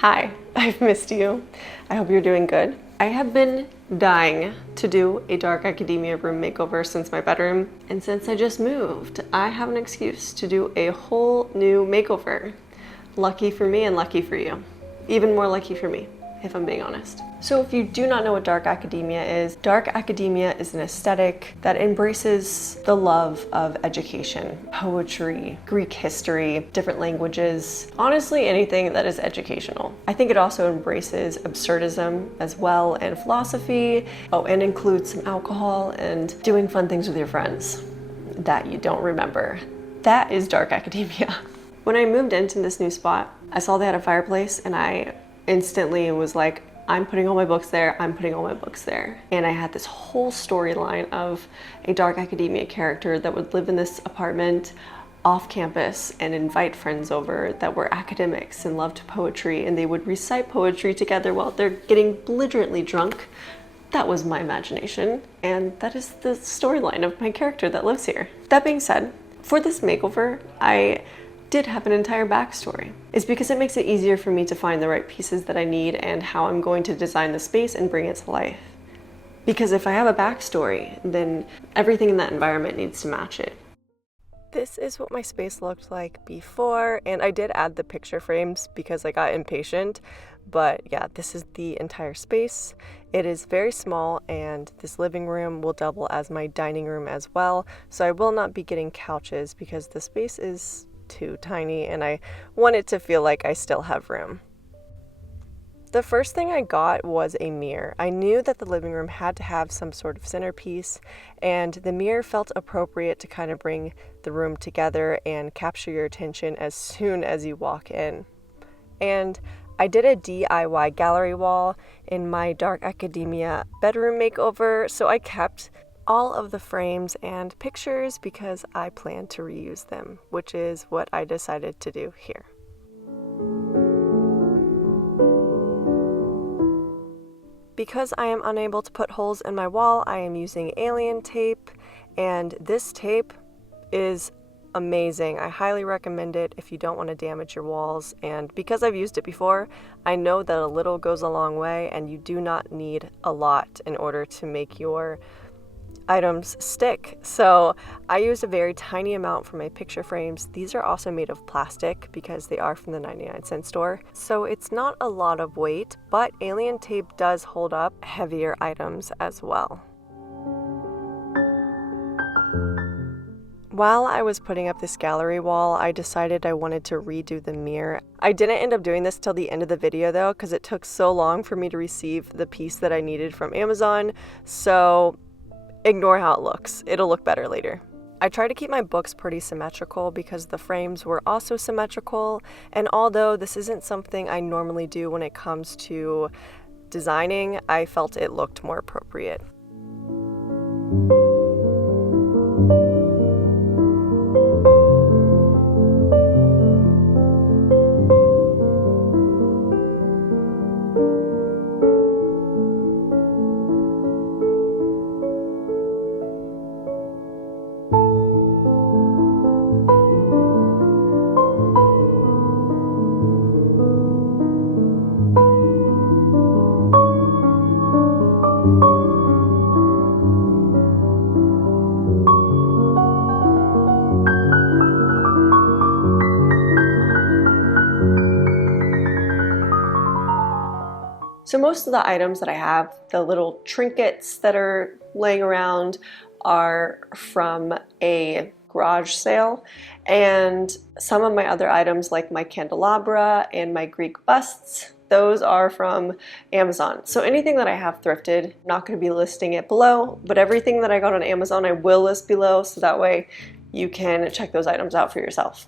Hi, I've missed you. I hope you're doing good. I have been dying to do a dark academia room makeover since my bedroom, and since I just moved, I have an excuse to do a whole new makeover. Lucky for me and lucky for you. Even more lucky for me, if I'm being honest. So if you do not know what dark academia is an aesthetic that embraces the love of education, poetry, Greek history, different languages, honestly anything that is educational. I think it also embraces absurdism as well and philosophy, and includes some alcohol and doing fun things with your friends that you don't remember. That is dark academia. When I moved into this new spot, I saw they had a fireplace and I instantly was like, I'm putting all my books there, I'm putting all my books there. And I had this whole storyline of a dark academia character that would live in this apartment off campus and invite friends over that were academics and loved poetry, and they would recite poetry together while they're getting belligerently drunk. That was my imagination, and that is the storyline of my character that lives here. That being said, for this makeover, I did have an entire backstory. It's because it makes it easier for me to find the right pieces that I need and how I'm going to design the space and bring it to life. Because if I have a backstory, then everything in that environment needs to match it. This is what my space looked like before, and I did add the picture frames because I got impatient, but yeah, this is the entire space. It is very small, and this living room will double as my dining room as well, so I will not be getting couches because the space is too tiny and I want it to feel like I still have room. The first thing I got was a mirror. I knew that the living room had to have some sort of centerpiece, and the mirror felt appropriate to kind of bring the room together and capture your attention as soon as you walk in. And I did a DIY gallery wall in my dark academia bedroom makeover, so I kept all of the frames and pictures because I plan to reuse them, which is what I decided to do here. Because I am unable to put holes in my wall, I am using alien tape, and this tape is amazing. I highly recommend it if you don't want to damage your walls, and because I've used it before, I know that a little goes a long way, and you do not need a lot in order to make your items stick. So I used a very tiny amount for my picture frames. These are also made of plastic because they are from the 99-cent store. So it's not a lot of weight, but alien tape does hold up heavier items as well. While I was putting up this gallery wall, I decided I wanted to redo the mirror. I didn't end up doing this till the end of the video though, because it took so long for me to receive the piece that I needed from Amazon. So ignore how it looks. It'll look better later. I try to keep my books pretty symmetrical because the frames were also symmetrical, and although this isn't something I normally do when it comes to designing, I felt it looked more appropriate. So most of the items that I have, the little trinkets that are laying around, are from a garage sale, and some of my other items like my candelabra and my Greek busts, those are from Amazon. So anything that I have thrifted, I'm not going to be listing it below, but everything that I got on Amazon I will list below, so that way you can check those items out for yourself.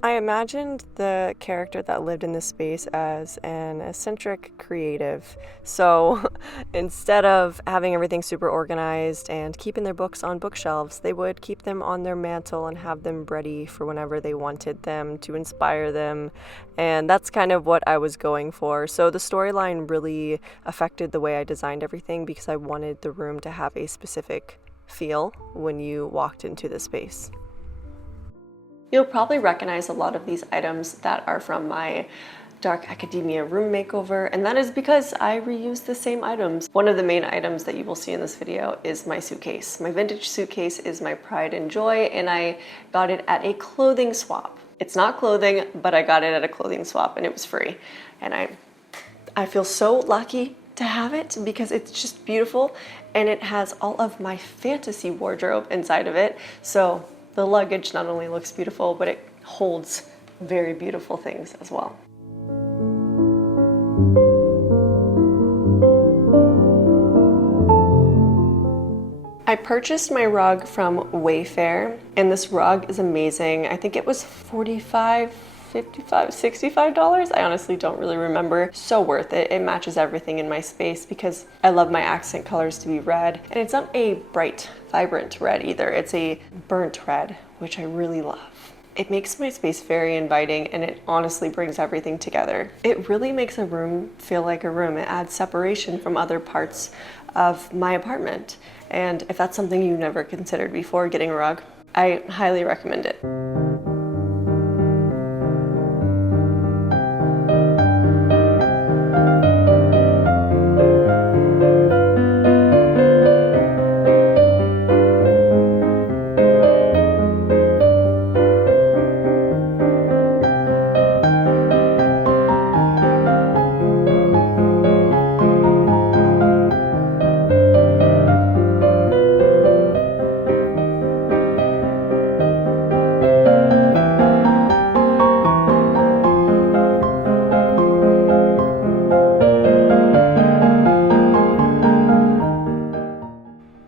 I imagined the character that lived in this space as an eccentric creative. So instead of having everything super organized and keeping their books on bookshelves, they would keep them on their mantle and have them ready for whenever they wanted them to inspire them. And that's kind of what I was going for. So the storyline really affected the way I designed everything because I wanted the room to have a specific feel when you walked into the space. You'll probably recognize a lot of these items that are from my dark academia room makeover, and that is because I reuse the same items. One of the main items that you will see in this video is my suitcase. My vintage suitcase is my pride and joy, and I got it at a clothing swap. It's not clothing, but I got it at a clothing swap and it was free. And I feel so lucky to have it because it's just beautiful, and it has all of my fantasy wardrobe inside of it. So the luggage not only looks beautiful, but it holds very beautiful things as well. I purchased my rug from Wayfair, and this rug is amazing. I think it was $45, $55, $65. I honestly don't really remember. So worth it. It matches everything in my space because I love my accent colors to be red. And it's not a bright, vibrant red either. It's a burnt red, which I really love. It makes my space very inviting, and it honestly brings everything together. It really makes a room feel like a room. It adds separation from other parts of my apartment. And if that's something you've never considered before getting a rug, I highly recommend it.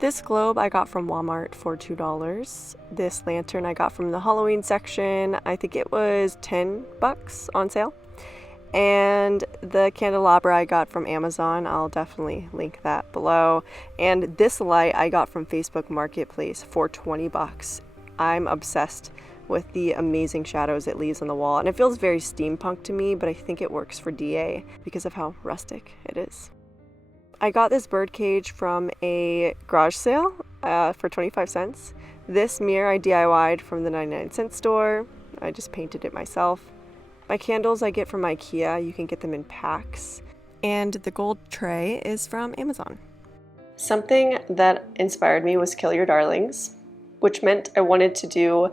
This globe I got from Walmart for $2. This lantern I got from the Halloween section. I think it was $10 on sale. And the candelabra I got from Amazon. I'll definitely link that below. And this light I got from Facebook Marketplace for $20. I'm obsessed with the amazing shadows it leaves on the wall. And it feels very steampunk to me, but I think it works for DA because of how rustic it is. I got this bird cage from a garage sale for 25 cents. This mirror I DIY'd from the 99-cent store. I just painted it myself. My candles I get from IKEA. You can get them in packs. And the gold tray is from Amazon. Something that inspired me was Kill Your Darlings, which meant I wanted to do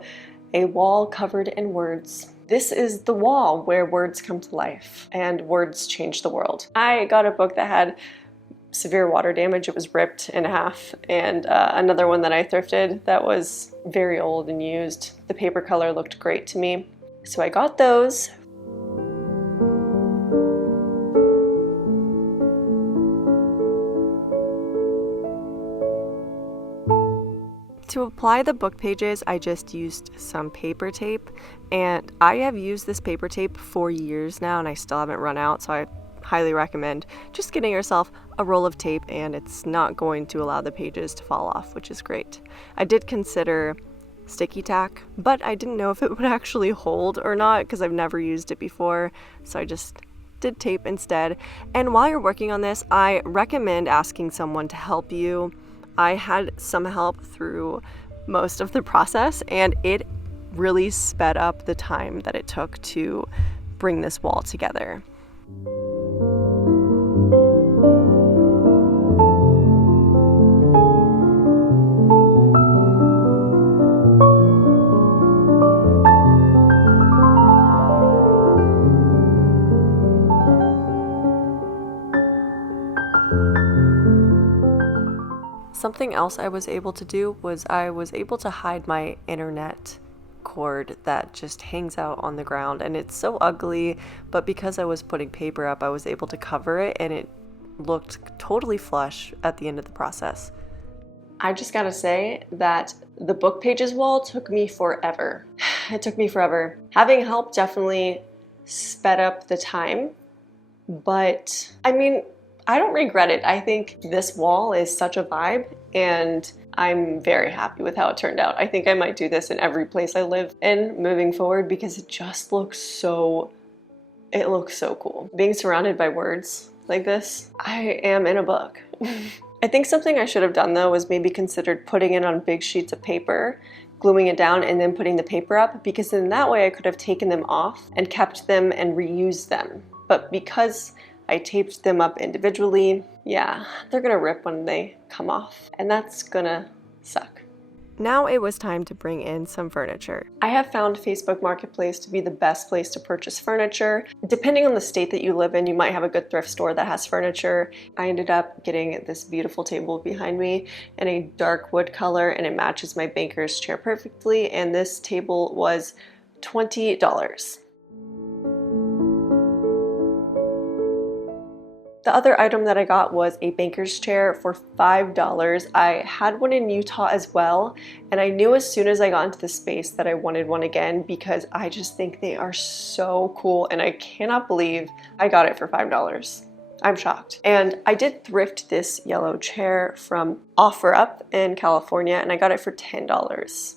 a wall covered in words. This is the wall where words come to life and words change the world. I got a book that had severe water damage. It was ripped in half, and another one that I thrifted that was very old and used. The paper color looked great to me, so I got those. To apply the book pages, I just used some paper tape, and I have used this paper tape for years now and I still haven't run out, so I highly recommend just getting yourself a roll of tape, and it's not going to allow the pages to fall off, which is great. I did consider sticky tack, but I didn't know if it would actually hold or not because I've never used it before, so I just did tape instead. And while you're working on this, I recommend asking someone to help you. I had some help through most of the process, and it really sped up the time that it took to bring this wall together. Something else I was able to do was I was able to hide my internet cord that just hangs out on the ground, and it's so ugly, but because I was putting paper up, I was able to cover it, and it looked totally flush at the end of the process. I just gotta say that the book pages wall took me forever. It took me forever. Having help definitely sped up the time, but I mean, I don't regret it. I think this wall is such a vibe, and I'm very happy with how it turned out. I think I might do this in every place I live in moving forward because it just looks so, it looks so cool. Being surrounded by words like this, I am in a book. I think something I should have done though was maybe considered putting it on big sheets of paper gluing it down and then putting the paper up, because in that way I could have taken them off and kept them and reused them. But because I taped them up individually, yeah, they're gonna rip when they come off, and that's gonna suck. Now it was time to bring in some furniture. I have found Facebook Marketplace to be the best place to purchase furniture. Depending on the state that you live in, you might have a good thrift store that has furniture. I ended up getting this beautiful table behind me in a dark wood color, and it matches my banker's chair perfectly, and this table was $20. The other item that I got was a banker's chair for $5. I had one in Utah as well, and I knew as soon as I got into the space that I wanted one again, because I just think they are so cool, and I cannot believe I got it for $5. I'm shocked. And I did thrift this yellow chair from OfferUp in California, and I got it for $10.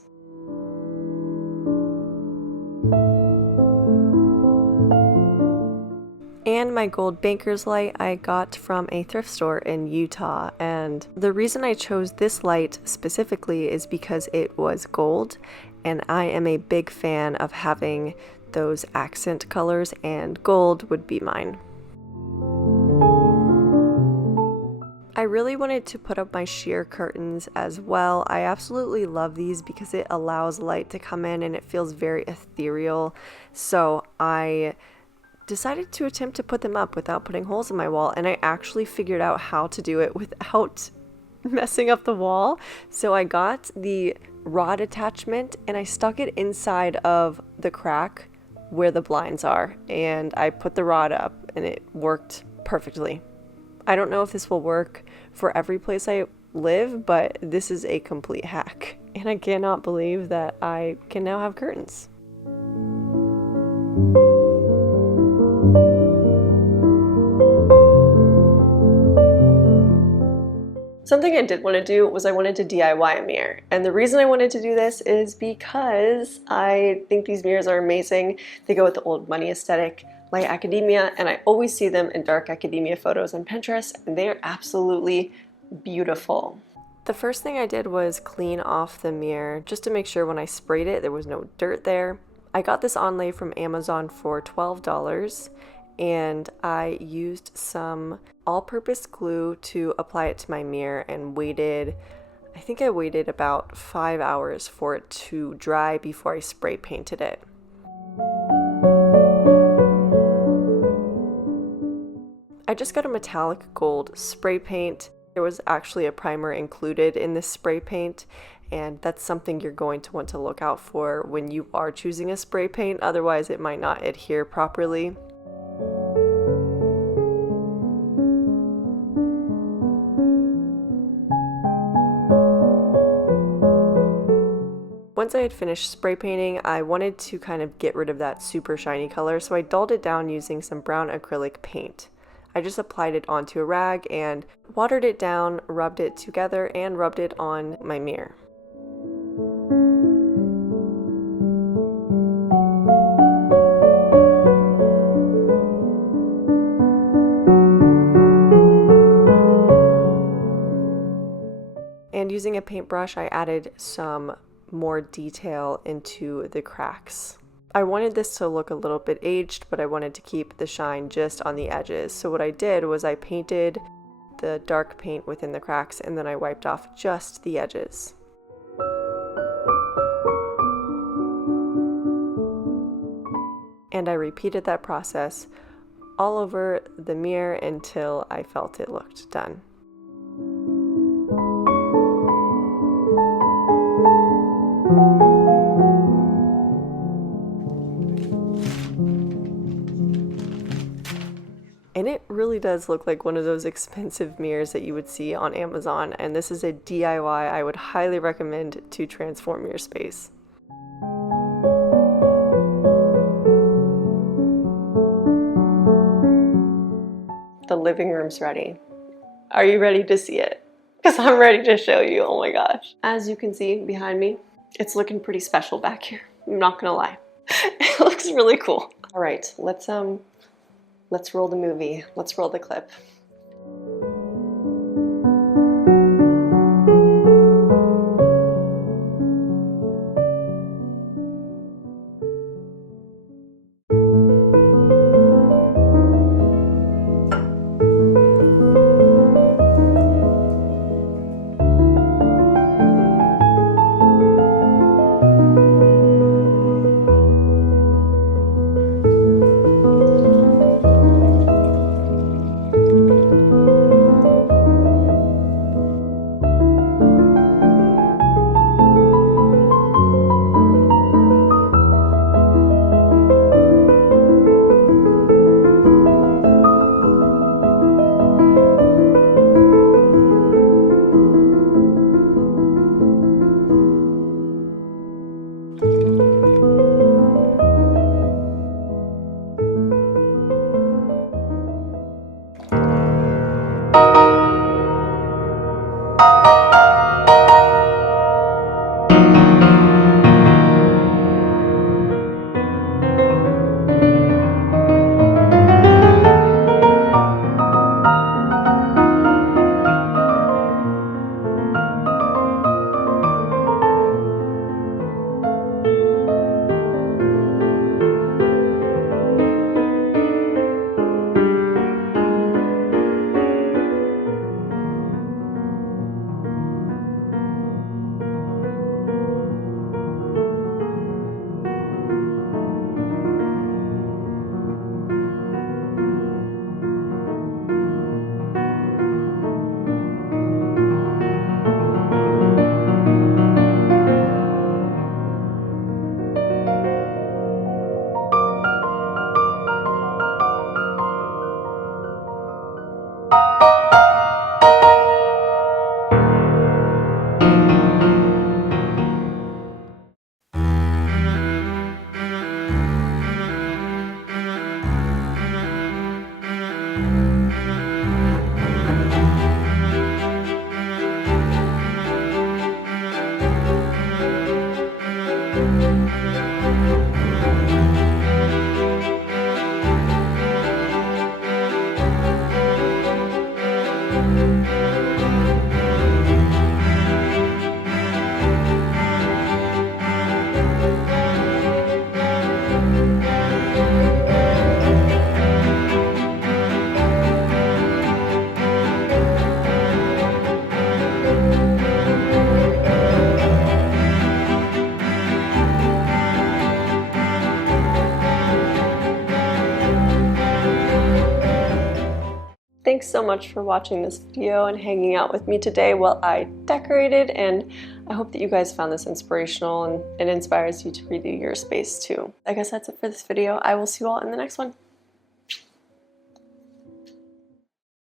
And my gold banker's light I got from a thrift store in Utah, and the reason I chose this light specifically is because it was gold, and I am a big fan of having those accent colors, and gold would be mine. I really wanted to put up my sheer curtains as well. I absolutely love these because it allows light to come in and it feels very ethereal, so I decided to attempt to put them up without putting holes in my wall, and I actually figured out how to do it without messing up the wall. So I got the rod attachment and I stuck it inside of the crack where the blinds are, and I put the rod up and it worked perfectly. I don't know if this will work for every place I live, but this is a complete hack, and I cannot believe that I can now have curtains. Something I did want to do was I wanted to DIY a mirror, and the reason I wanted to do this is because I think these mirrors are amazing. They go with the old money aesthetic, light academia, and I always see them in dark academia photos on Pinterest, and they are absolutely beautiful. The first thing I did was clean off the mirror just to make sure when I sprayed it there was no dirt there. I got this onlay from Amazon for $12, and I used some all-purpose glue to apply it to my mirror and I think I waited about 5 hours for it to dry before I spray painted it. I just got a metallic gold spray paint. There was actually a primer included in this spray paint, and that's something you're going to want to look out for when you are choosing a spray paint, otherwise it might not adhere properly. Once I had finished spray painting, I wanted to kind of get rid of that super shiny color, so I dulled it down using some brown acrylic paint. I just applied it onto a rag and watered it down, rubbed it together, and rubbed it on my mirror. And using a paintbrush, I added some more detail into the cracks. I wanted this to look a little bit aged, but I wanted to keep the shine just on the edges. So what I did was I painted the dark paint within the cracks, and then I wiped off just the edges. And I repeated that process all over the mirror until I felt it looked done. And it really does look like one of those expensive mirrors that you would see on Amazon, and this is a DIY I would highly recommend to transform your space. The living room's ready. Are you ready to see it? Because I'm ready to show you, oh my gosh. As you can see behind me, it's looking pretty special back here. I'm not gonna lie. It looks really cool. All right, let's roll the movie. Let's roll the clip. Thanks so much for watching this video and hanging out with me today while I decorated, and I hope that you guys found this inspirational and it inspires you to redo your space too. I guess that's it for this video. I will see you all in the next one.